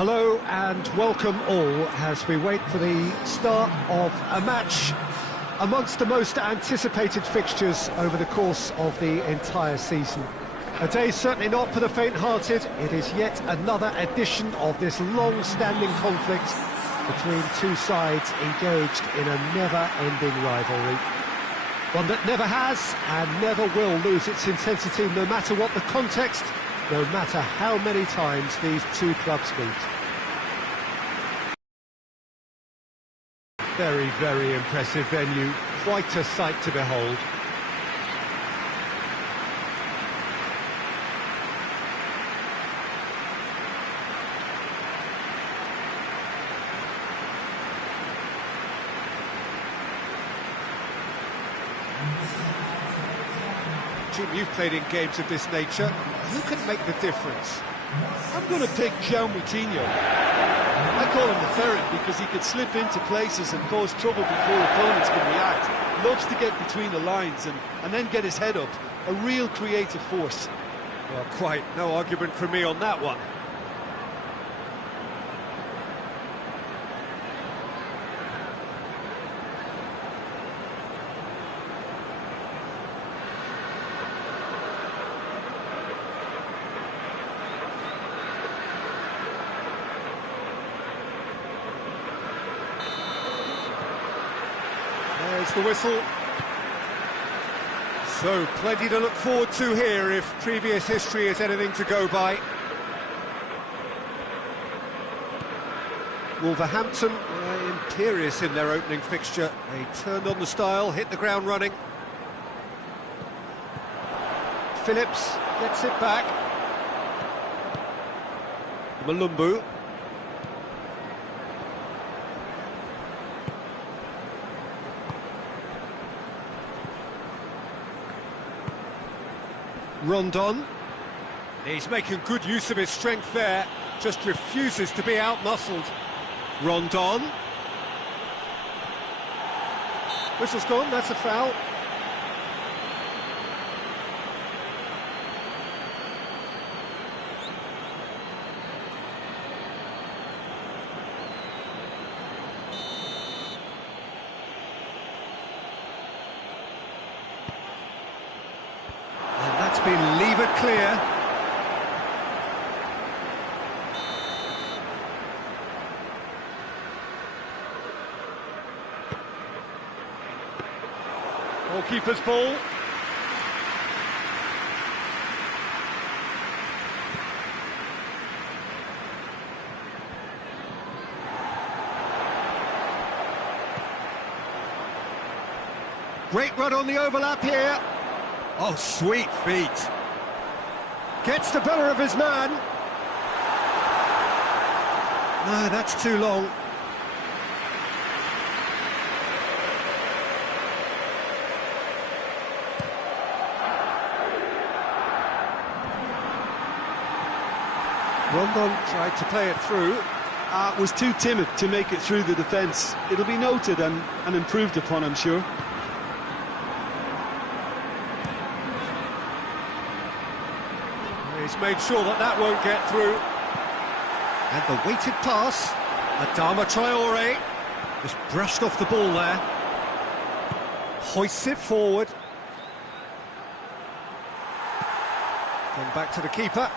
Hello and welcome all as we wait for the start of a match amongst the most anticipated fixtures over the course of the entire season. A day certainly not for the faint-hearted. It is yet another edition of this long-standing conflict between two sides engaged in a never-ending rivalry. One that never has and never will lose its intensity, no matter what the context, no matter how many times these two clubs meet. Very, very impressive venue, quite a sight to behold. Jim, you've played in games of this nature. Who can make the difference? I'm going to pick Moutinho. I call him the ferret because he could slip into places and cause trouble before opponents can react. Loves to get between the lines and then get his head up. A real creative force. Well, quite no argument from me on that one. There's the whistle. So, plenty to look forward to here if previous history is anything to go by. Wolverhampton, imperious in their opening fixture. They turned on the style, hit the ground running. Phillips gets it back. Malumbu. Rondon, he's making good use of his strength there, just refuses to be out-muscled. Rondon. Whistle's gone, that's a foul. Been levered clear. Goalkeeper's ball. Great run on the overlap here. Oh, sweet feet. Gets the better of his man. No, that's too long. Rondon tried to play it through. Was too timid to make it through the defence. It'll be noted and improved upon, I'm sure. He's made sure that won't get through. And the weighted pass. Adama Traore just brushed off the ball there. Hoists it forward. Gone back to the keeper.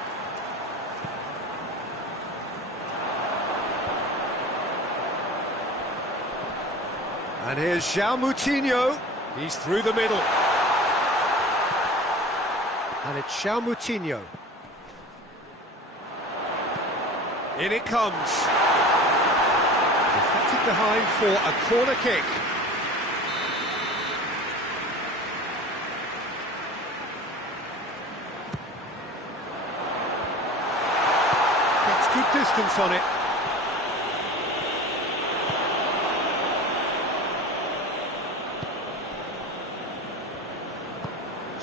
And here's Moutinho. He's through the middle. And it's Moutinho. In it comes. Deflected behind for a corner kick. Gets good distance on it.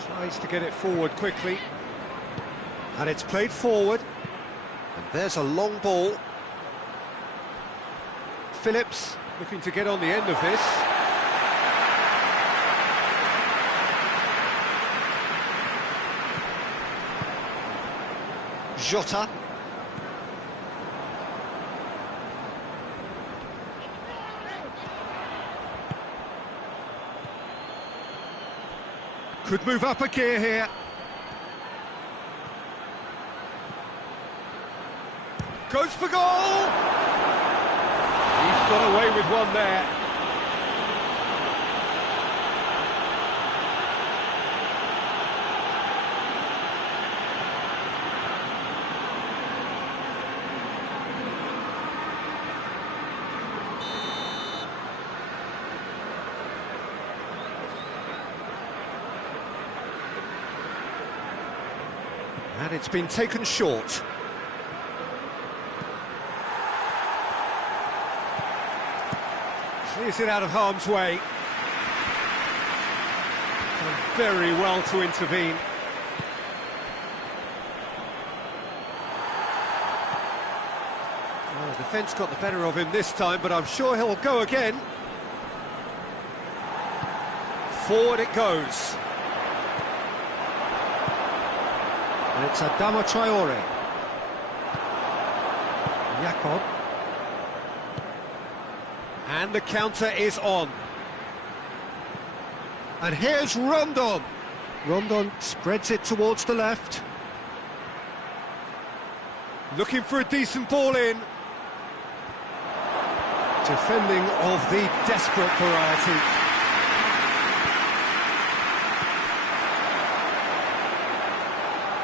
Tries to get it forward quickly. And it's played forward. And there's a long ball. Phillips looking to get on the end of this. Jota. Could move up a gear here. Goes for goal! He's got away with one there. And it's been taken short. Clears it out of harm's way. Done very well to intervene. Well, the defence got the better of him this time, but I'm sure he'll go again. Forward it goes. And it's Adama Traore. Jakob. And the counter is on. And here's Rondon. Rondon spreads it towards the left. Looking for a decent ball in. Defending of the desperate variety.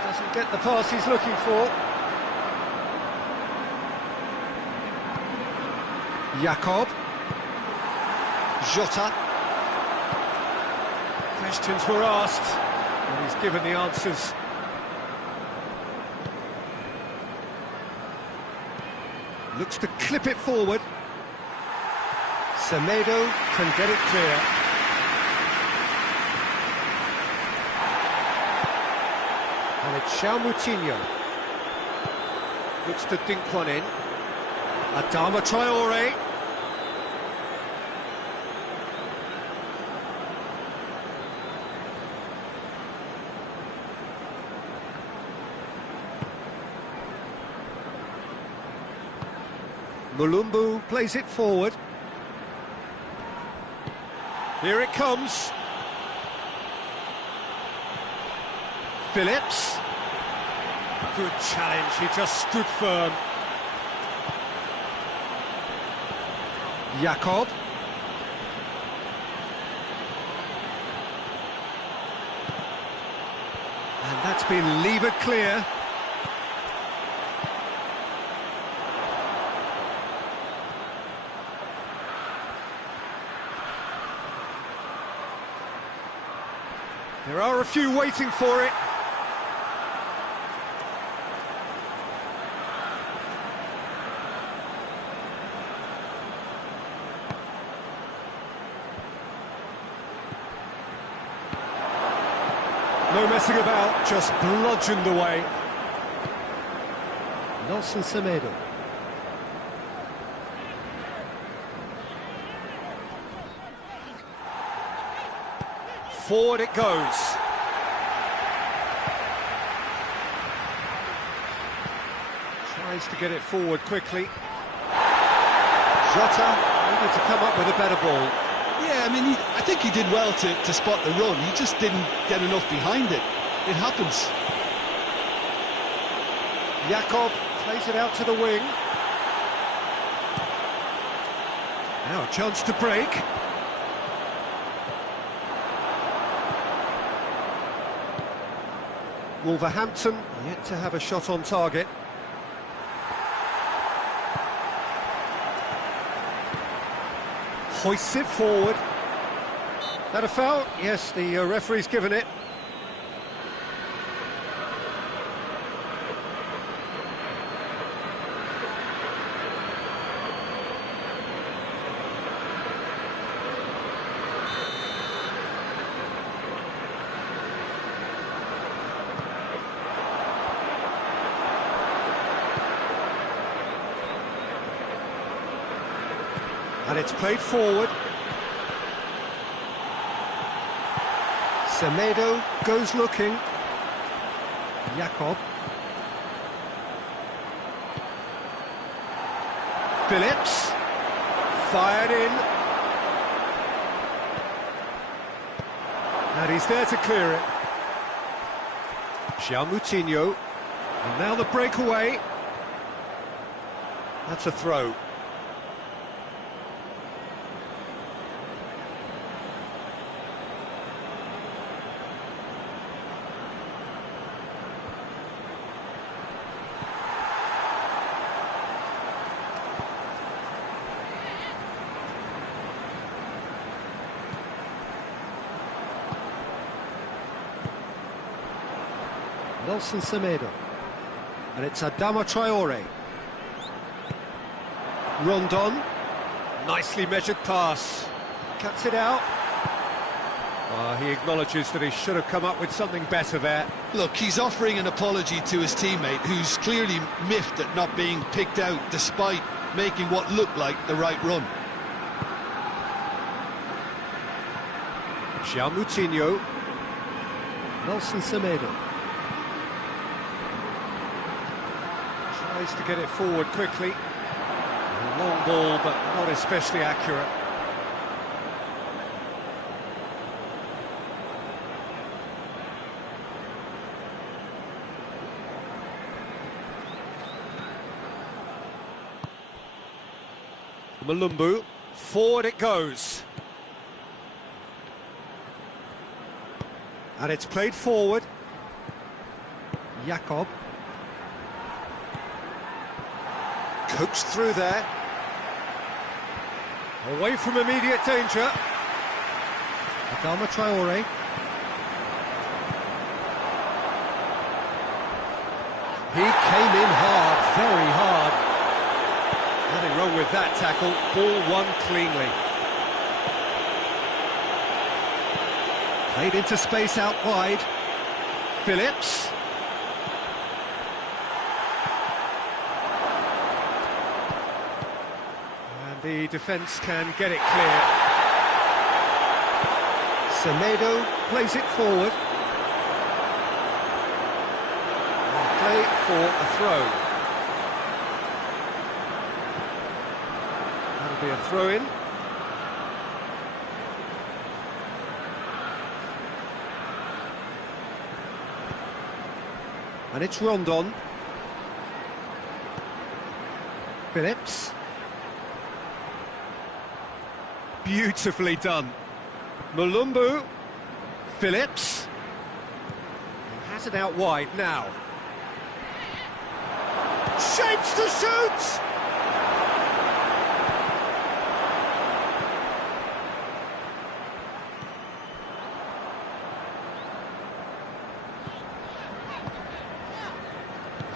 Doesn't get the pass he's looking for. Jakob. Jota. Questions were asked, and he's given the answers. Looks to clip it forward. Semedo can get it clear. And it's Moutinho. Looks to dink one in. Adama Traore. Mulumbu plays it forward. Here it comes. Phillips. Good challenge, he just stood firm. Jakob. And that's been levered clear. There are a few waiting for it. No messing about, just bludgeoned away. Nelson Semedo. Forward it goes. Tries to get it forward quickly. Jota needed to come up with a better ball. Yeah, I mean, I think he did well to spot the run. He just didn't get enough behind it. It happens. Jakob plays it out to the wing. Now a chance to break. Wolverhampton yet to have a shot on target. Hoists it forward. That a foul? Yes, the referee's given it. And it's played forward. Semedo goes looking. Jakob. Phillips. Fired in. And he's there to clear it. Moutinho. And now the breakaway. That's a throw. Nelson Semedo, and it's Adama Traore. Rondon, nicely measured pass, cuts it out. He acknowledges that he should have come up with something better there. Look, he's offering an apology to his teammate, who's clearly miffed at not being picked out despite making what looked like the right run. Moutinho, Nelson Semedo. Tries to get it forward quickly. A long ball, but not especially accurate. Malumbu, forward it goes. And it's played forward. Jakob. Coaxed through there. Away from immediate danger. Adama Traore. He came in hard, very hard. Nothing wrong with that tackle. Ball won cleanly. Played into space out wide. Phillips. The defence can get it clear. Semedo plays it forward. And play for a throw. That'll be a throw-in. And it's Rondon. Phillips. Beautifully done. Malumbu. Phillips. He has it out wide now. Shapes to shoot!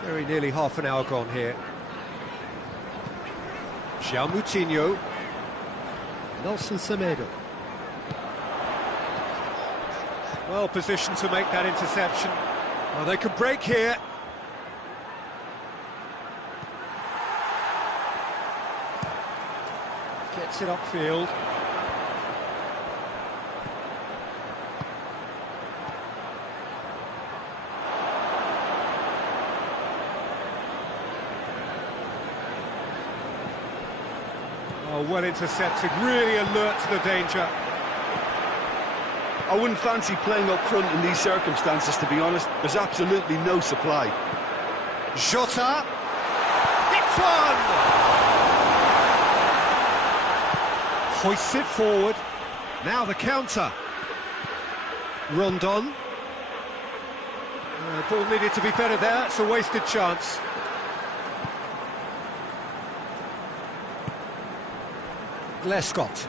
Very nearly half an hour gone here. Moutinho. Nelson Semedo. Well positioned to make that interception. Oh, they could break here. Gets it upfield. Oh, well intercepted, really alert to the danger. I wouldn't fancy playing up front in these circumstances, to be honest. There's absolutely no supply. Jota. Hits one! Hoists it forward. Now the counter. Rondon. Ball needed to be better there. It's a wasted chance. Lescott.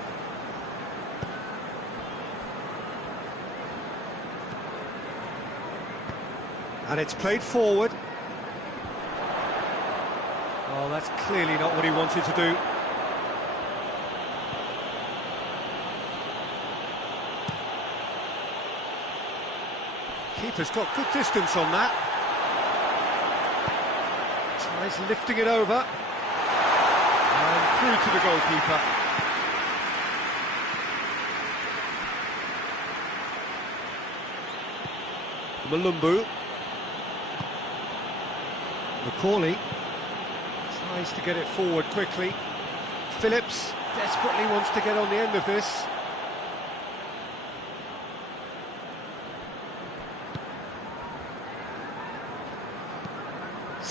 And it's played forward. Oh, that's clearly not what he wanted to do. Keeper's got good distance on that. Tries lifting it over. And through to the goalkeeper. Malumbu. Macaulay tries to get it forward quickly. Phillips desperately wants to get on the end of this.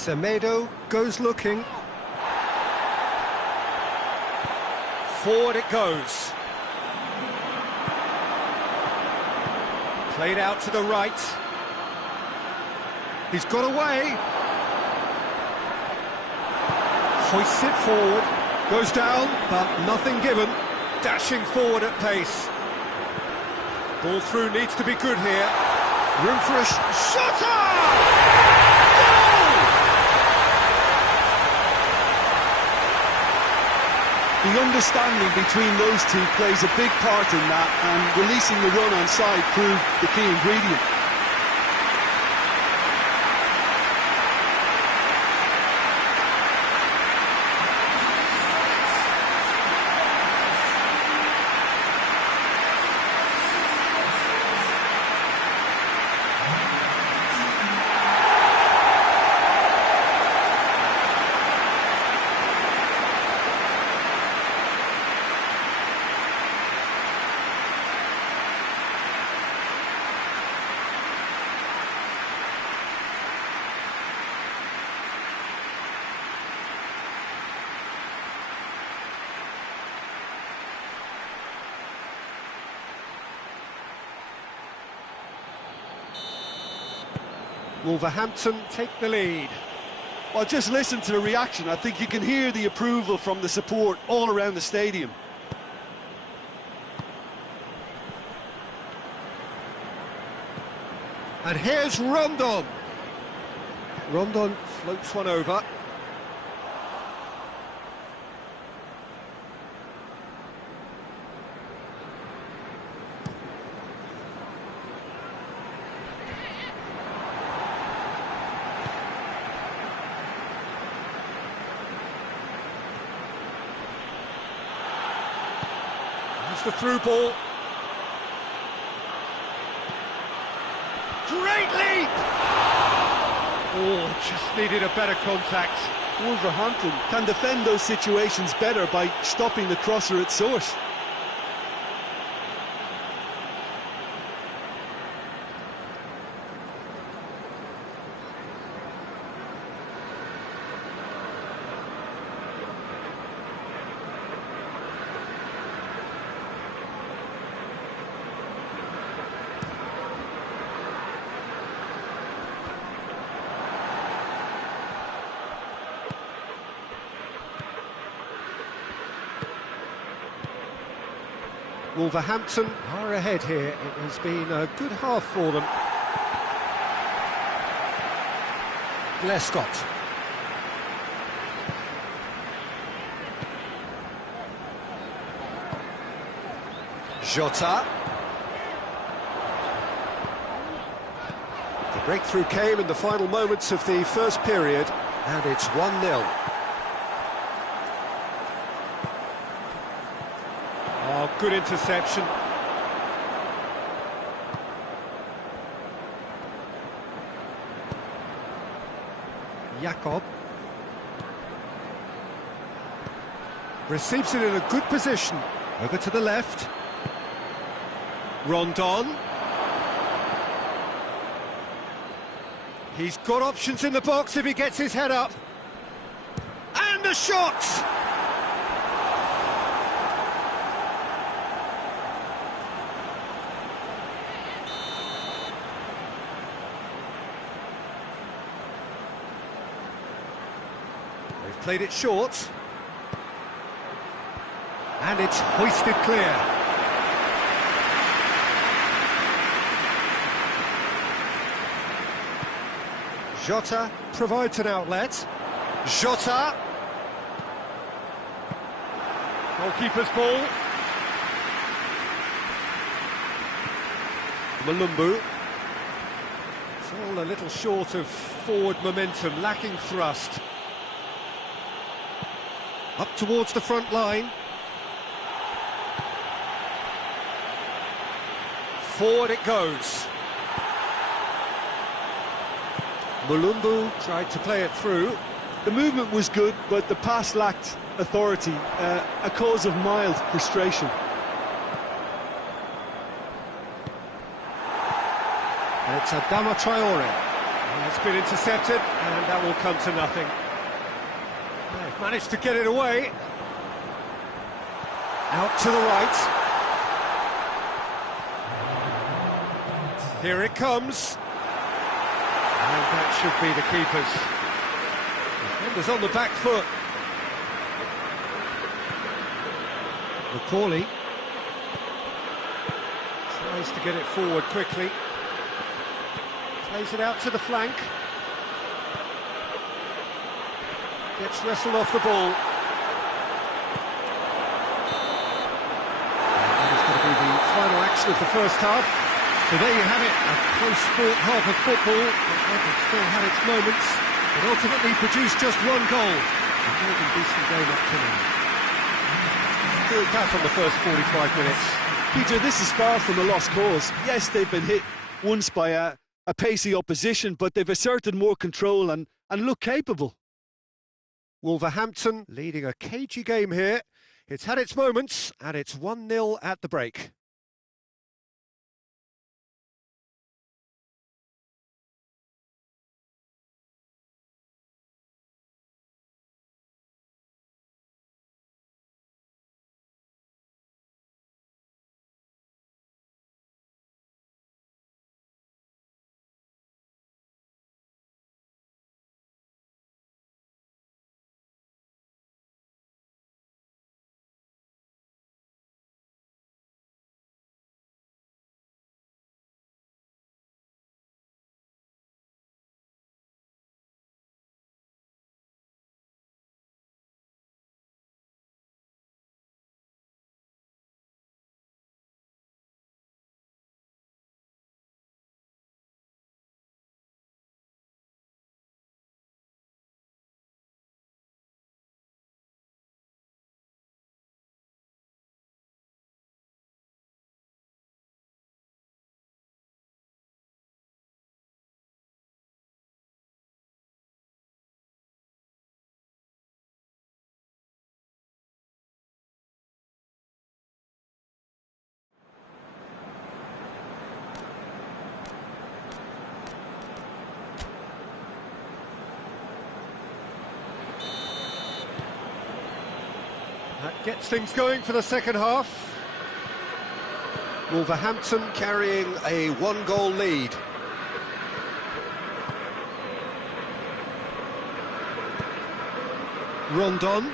Semedo goes looking. Forward it goes. Played out to the right. He's got away. Hoists it forward. Goes down, but nothing given. Dashing forward at pace. Ball through needs to be good here. Room for a shutter! Goal! The understanding between those two plays a big part in that, and releasing the run on side proved the key ingredient. Wolverhampton take the lead. Well, just listen to the reaction. I think you can hear the approval from the support all around the stadium. And here's Rondon. Rondon floats one over. The through ball. Great leap! Oh, just needed a better contact. Wolverhampton can defend those situations better by stopping the crosser at source. Wolverhampton are ahead here. It has been a good half for them. Lescott. Jota. The breakthrough came in the final moments of the first period, and it's 1-0. Oh, good interception. Jakob. Receives it in a good position. Over to the left. Rondon. He's got options in the box if he gets his head up. And the shot! They've played it short. And it's hoisted clear. Jota provides an outlet. Jota. Goalkeeper's ball. Malumbu. It's all a little short of forward momentum, lacking thrust. Up towards the front line. Forward it goes. Malumbu tried to play it through. The movement was good, but the pass lacked authority, a cause of mild frustration. And it's Adama Traore. It's been intercepted, and that will come to nothing. They've managed to get it away. Out to the right. Here it comes. And that should be the keeper's. Defender's on the back foot. Macaulay tries to get it forward quickly. Plays it out to the flank. Gets wrestled off the ball. That is going to be the final action of the first half. So there you have it, a close-fought half of football. It still had its moments, but ultimately produced just one goal. A more than decent game up to now. Doing that on the first 45 minutes. Peter, this is far from a lost cause. Yes, they've been hit once by a pacey opposition, but they've asserted more control and look capable. Wolverhampton leading a cagey game here. It's had its moments, and it's 1-0 at the break. That gets things going for the second half. Wolverhampton carrying a one-goal lead. Rondon.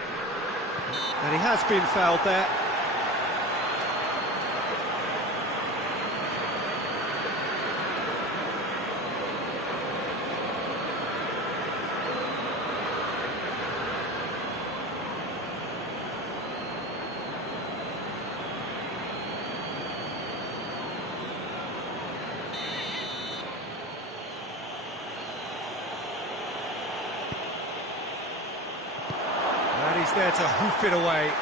And he has been fouled there. He's there to hoof it away.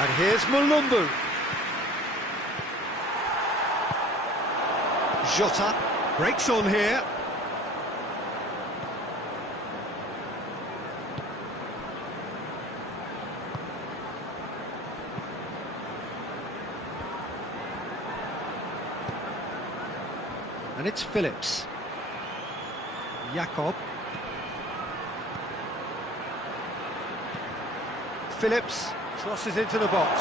And here's Mulumbu. Jota breaks on here. And it's Phillips. Jakob. Phillips crosses into the box.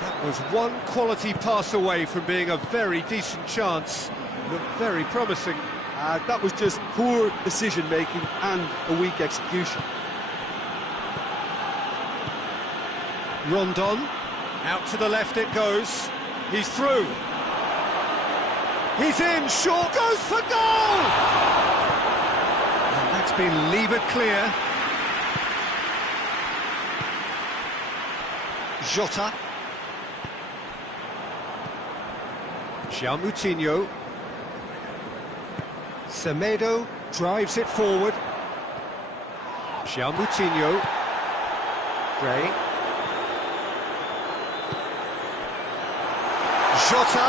That was one quality pass away from being a very decent chance. Looked very promising. That was just poor decision-making and a weak execution. Rondon, out to the left it goes. He's through. He's in, short, goes for goal! And that's been levered clear. Jota. Moutinho. Semedo drives it forward. Moutinho. Gray. Jota.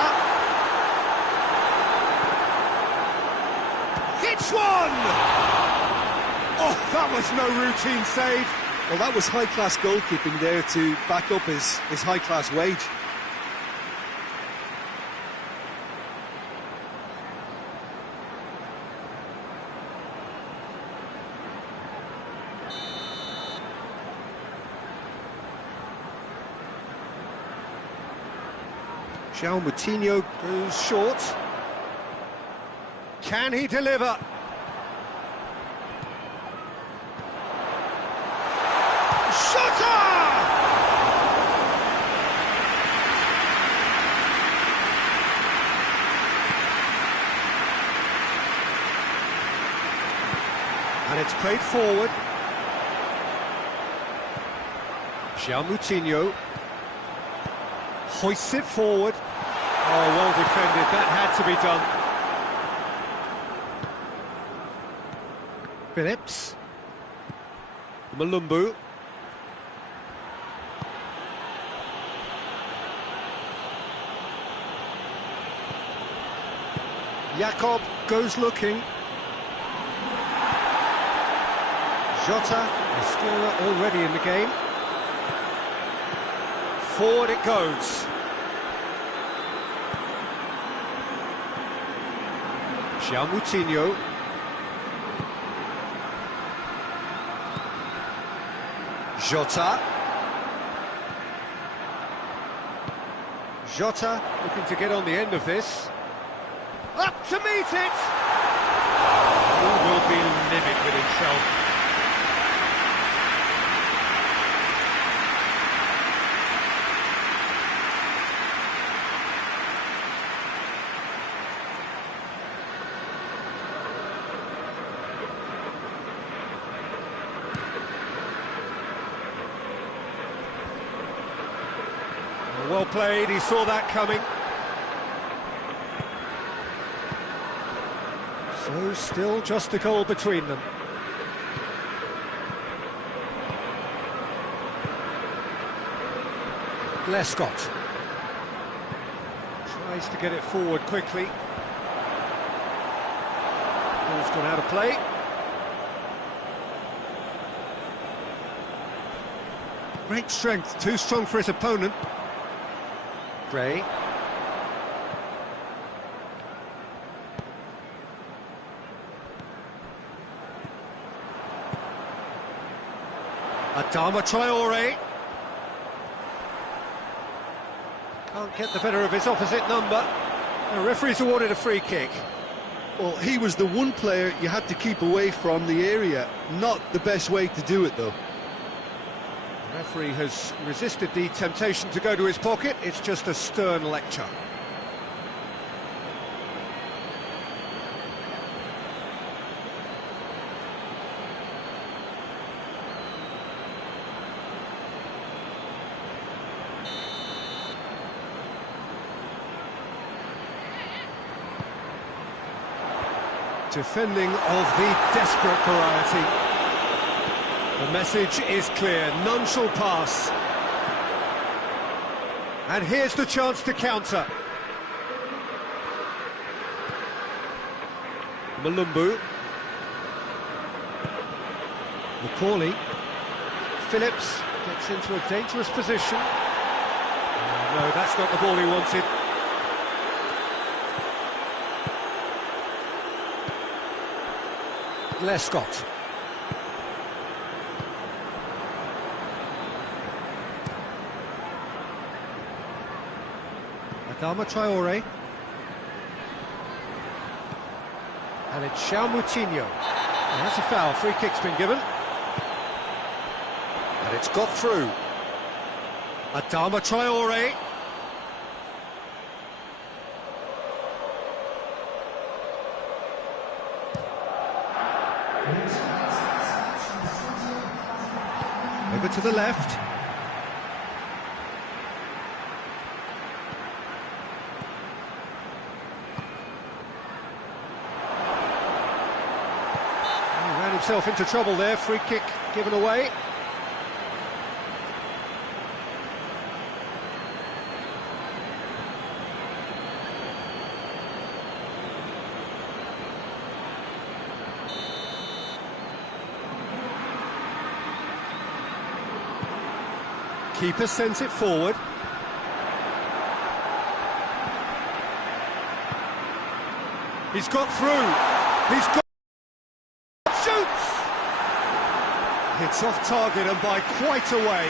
It's one! Oh, that was no routine save. Well, that was high-class goalkeeping there to back up his high-class wage. João Moutinho goes short. Can he deliver? Shooter! And it's played forward. João Moutinho hoists it forward. Oh, well defended, that had to be done. Phillips. Malumbu. Jakob goes looking. Jota is still already in the game. Forward it goes. João Moutinho. Jota. Jota looking to get on the end of this. Up to meet it! He will be livid with himself. Well played, he saw that coming. So still just a goal between them. Lescott tries to get it forward quickly. Ball's gone out of play. Great strength, too strong for his opponent. Gray. Adama Traore. Can't get the better of his opposite number. The referee's awarded a free kick. Well, he was the one player you had to keep away from the area. Not the best way to do it, though. The referee has resisted the temptation to go to his pocket. It's just a stern lecture. Defending of the desperate variety. The message is clear, none shall pass. And here's the chance to counter. Malumbu. Macaulay. Phillips gets into a dangerous position. No, that's not the ball he wanted. Lescott. Adama Traore. And it's João Moutinho. And that's a foul, free kick's been given. And it's got through. Adama Traore. Over to the left. He ran himself into trouble there, free kick given away. Keeper sends it forward. He's got through. He's got... Shoots! Hits off target and by quite a way.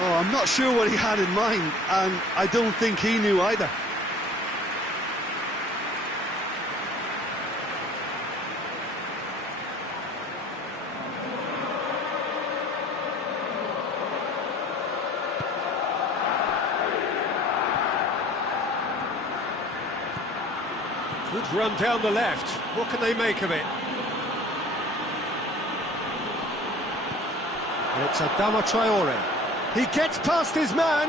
Oh, I'm not sure what he had in mind, and I don't think he knew either. Good run down the left. What can they make of it? And it's Adama Traore. He gets past his man.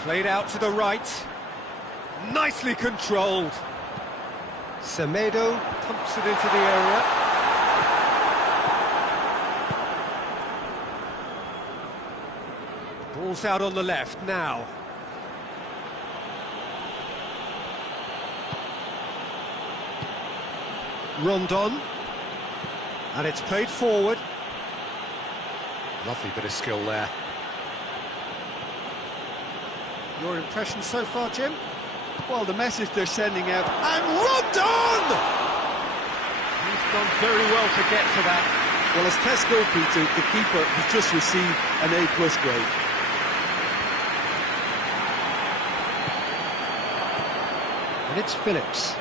Played out to the right. Nicely controlled. Semedo pumps it into the area. Ball's out on the left now. Rondon, and it's played forward. Lovely bit of skill there. Your impression so far, Jim? Well, the message they're sending out, and Rondon! He's done very well to get to that. Well, as test goalkeeper, the keeper has just received an A+ grade. And it's Phillips.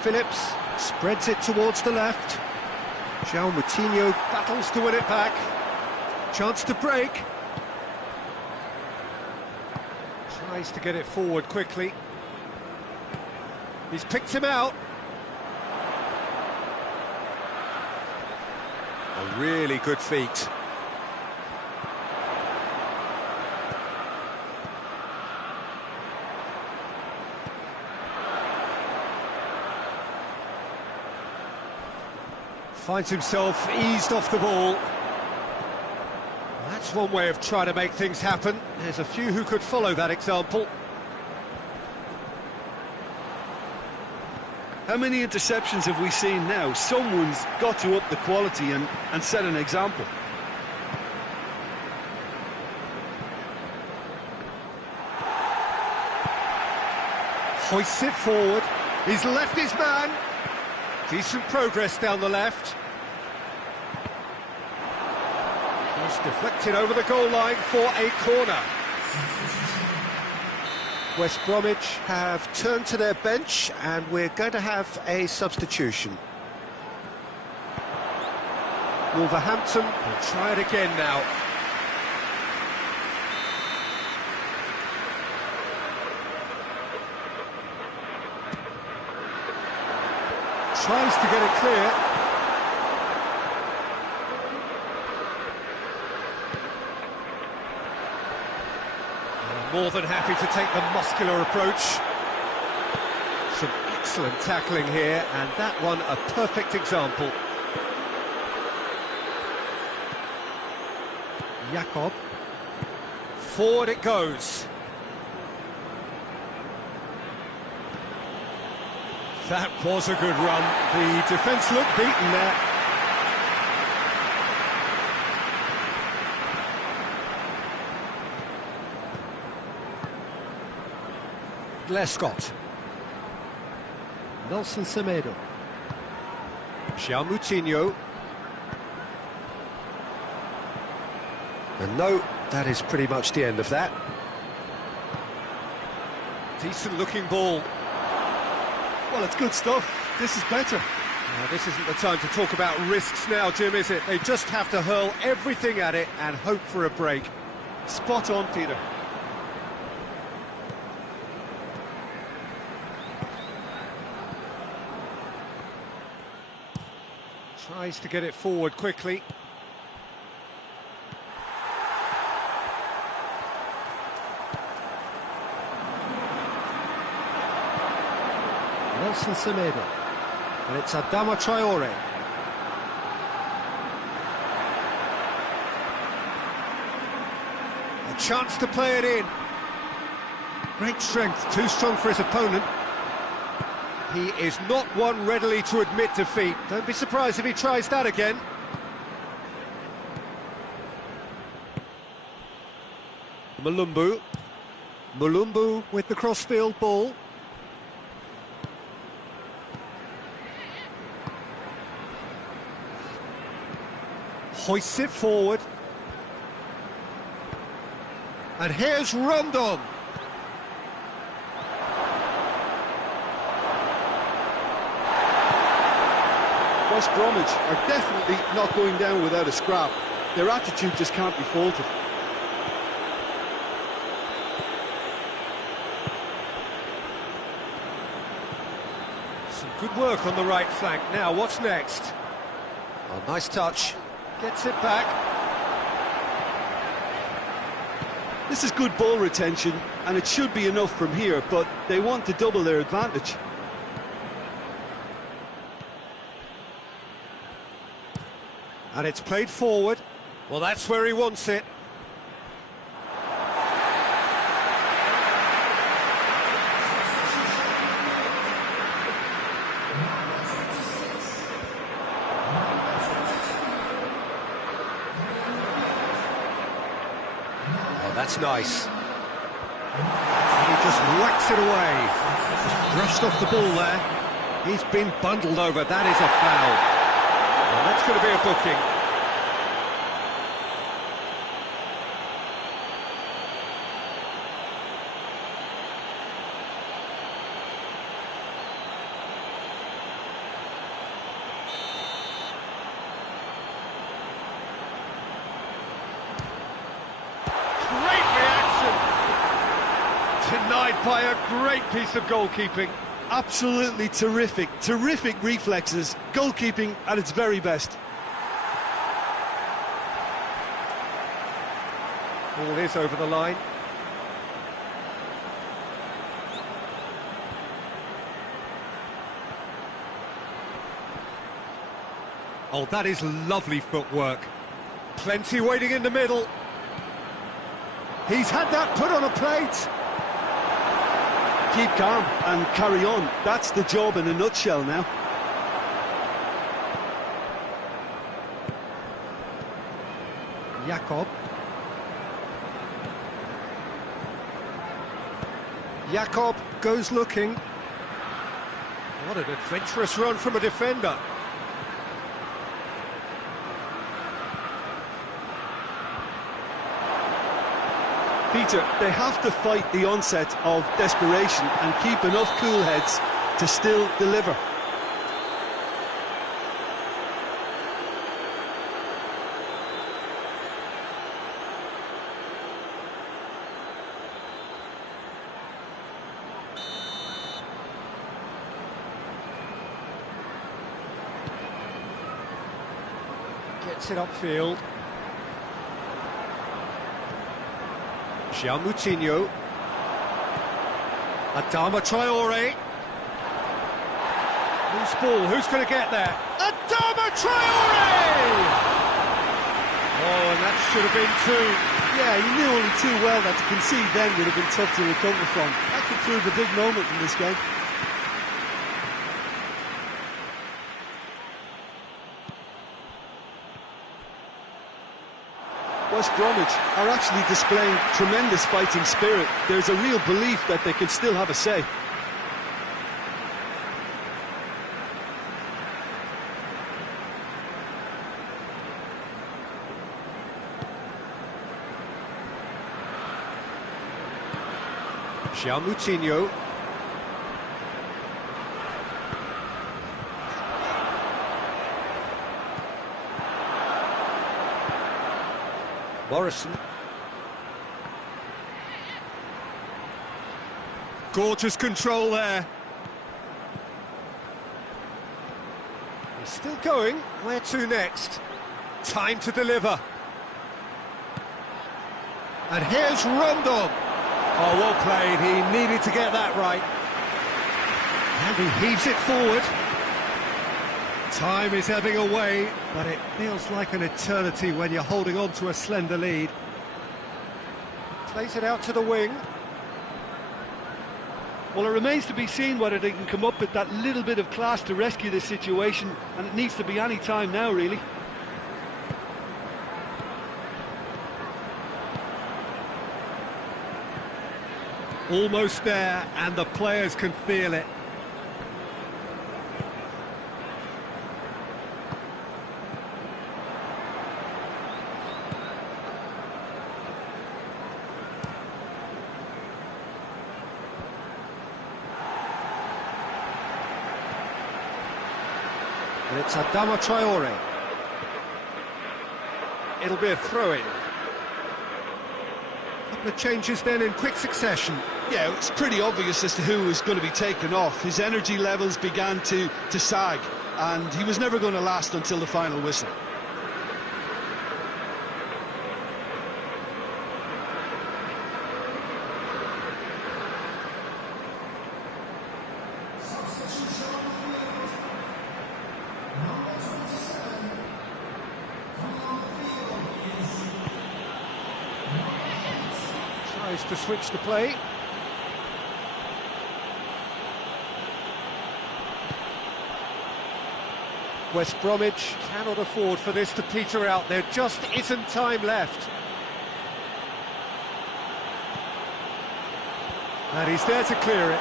Phillips spreads it towards the left. João Moutinho battles to win it back. Chance to break. Tries to get it forward quickly. He's picked him out. A really good feat. Finds himself eased off the ball. That's one way of trying to make things happen. There's a few who could follow that example. How many interceptions have we seen now? Someone's got to up the quality and set an example. Hoists it forward. He's left his man. Decent progress down the left. He's deflected over the goal line for a corner. West Bromwich have turned to their bench and we're going to have a substitution. Wolverhampton will try it again now. Tries to get it clear. More than happy to take the muscular approach. Some excellent tackling here, and that one a perfect example. Jakob. Forward it goes. That was a good run. The defence looked beaten there. Lescott. Nelson Semedo. João Moutinho. And no, that is pretty much the end of that. Decent looking ball. Well, it's good stuff. This is better. This isn't the time to talk about risks now, Jim, is it? They just have to hurl everything at it and hope for a break. Spot on, Peter. Tries to get it forward quickly. Nelson Semedo. And it's Adama Traore. A chance to play it in. Great strength, too strong for his opponent. He is not one readily to admit defeat. Don't be surprised if he tries that again. Mulumbu. Mulumbu with the crossfield ball. Hoists it forward. And here's Rondon. West Bromwich are definitely not going down without a scrap. Their attitude just can't be faulted. Some good work on the right flank. Now, what's next? Oh, nice touch. Gets it back. This is good ball retention, and it should be enough from here, but they want to double their advantage. And it's played forward. Well, that's where he wants it. Oh, that's nice. And he just whacks it away. Just brushed off the ball there. He's been bundled over. That is a foul. Well, that's going to be a booking. Great reaction! Denied by a great piece of goalkeeping. Absolutely terrific, terrific reflexes, goalkeeping at its very best. Ball is over the line. Oh, that is lovely footwork. Plenty waiting in the middle. He's had that put on a plate. Keep calm and carry on. That's the job in a nutshell now. Jakob. Jakob goes looking. What an adventurous run from a defender. Peter, they have to fight the onset of desperation and keep enough cool heads to still deliver. Gets it upfield. Moutinho. Adama Traore. Loose ball, who's going to get there? Adama Traore! Oh, and that should have been two. Yeah, he knew only too well that to concede then would have been tough to recover from. That could prove a big moment in this game. West Bromwich are actually displaying tremendous fighting spirit. There's a real belief that they can still have a say. Moutinho. Morrison. Gorgeous control there. He's still going. Where to next? Time to deliver. And here's Rondon. Oh, well played. He needed to get that right. And he heaves it forward. Time is ebbing away, but it feels like an eternity when you're holding on to a slender lead. Plays it out to the wing. Well, it remains to be seen whether they can come up with that little bit of class to rescue this situation, and it needs to be any time now, really. Almost there, and the players can feel it. And it's Adama Traore. It'll be a throw-in. Couple of changes then in quick succession. Yeah, it's pretty obvious as to who was going to be taken off. His energy levels began to sag, and he was never going to last until the final whistle. Tries to switch the play. West Bromwich cannot afford for this to peter out. There just isn't time left. And he's there to clear it.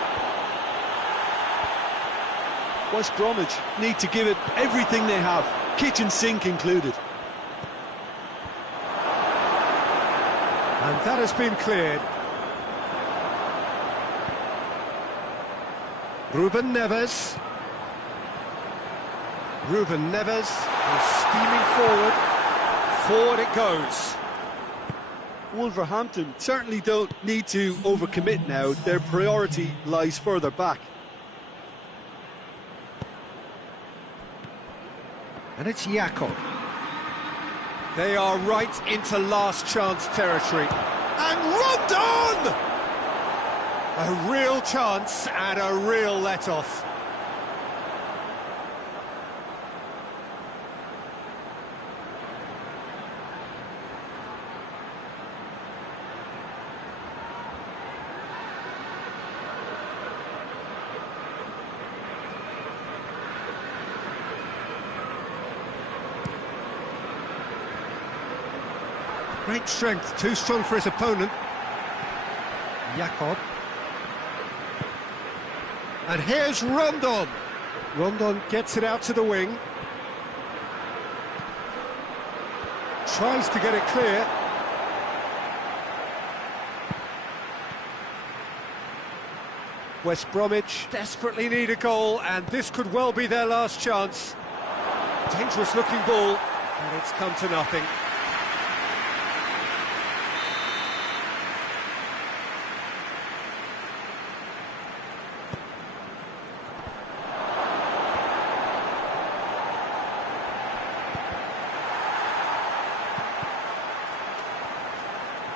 West Bromwich need to give it everything they have, kitchen sink included. And that has been cleared. Ruben Neves. Ruben Neves is steaming forward. Forward it goes. Wolverhampton certainly don't need to overcommit now. Their priority lies further back. And it's Jakob. They are right into last chance territory. And Rondon! A real chance and a real let-off. Great strength, too strong for his opponent. Jakob. And here's Rondon. Rondon gets it out to the wing. Tries to get it clear. West Bromwich desperately need a goal, and this could well be their last chance. Dangerous looking ball, and it's come to nothing.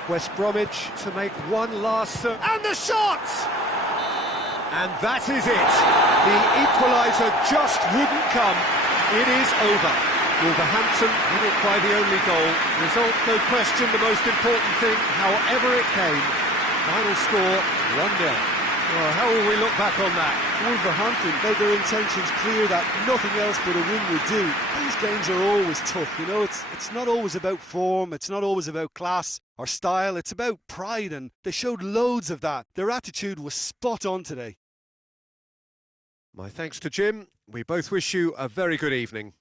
West Bromwich to make one last serve. And the shot! And that is it. The equaliser just wouldn't come. It is over. Wolverhampton win it by the only goal. Result, no question, the most important thing, however it came. Final score, 1-0. Well, how will we look back on that? Wolverhampton made their intentions clear that nothing else but a win would do. These games are always tough, you know, it's not always about form, it's not always about class or style, it's about pride, and they showed loads of that. Their attitude was spot on today. My thanks to Jim. We both wish you a very good evening.